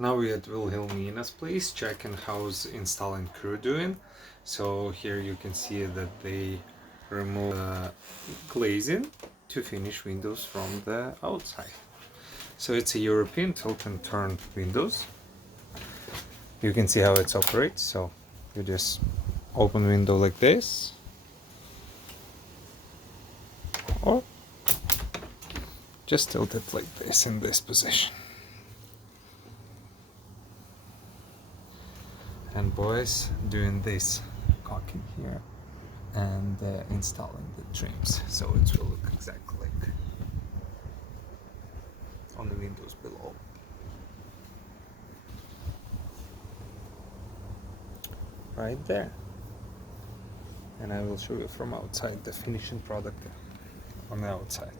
Now we're at Wilhelmina's place, checking how's installing crew doing. So here you can see that they remove glazing to finish windows from the outside. So it's a European tilt and turn windows. You can see how it operates. So you just open window like this, or just tilt it like this in this position. And boys doing this caulking here and installing the trims, so it will look exactly like on the windows below. Right there. And I will show you from outside the finishing product on the outside.